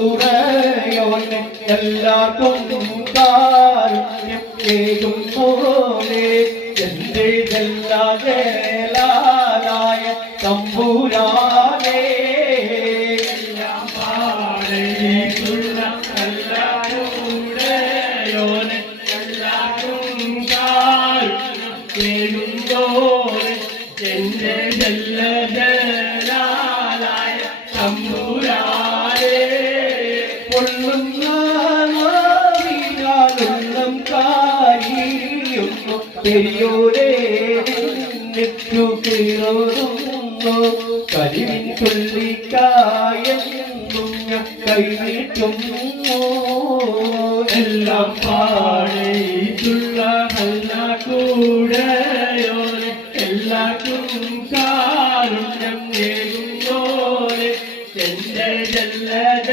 കല്ലാക്കൂടയോനെ എല്ലാവർക്കും കാരുണ്യം കേകും പോലെ എന്റെ ജല്ലാജലായ തമ്പുരാനേ എല്ലാം പാടേക്കുള്ള കല്ലാക്കൂടയോനെ എല്ലാവർക്കും കാരുണ്യം കേകും പോലെ എന്റെ ജല്ലാജലായ തമ്പുരാനേ പൊള്ളുന്ന കാരിയൊന്നു പെരിയോരേ നെറ്റു കീറുന്നു കരിവിൻ തുള്ളിക്കായെന്നും കൈനീട്ടുന്നു എല്ലാം പാടേറ്റുള്ള കല്ലാക്കൂടയോനെ എല്ലാവർക്കും കാരുണ്യം നേരുന്നോരെ എന്റെ ജല്ലജ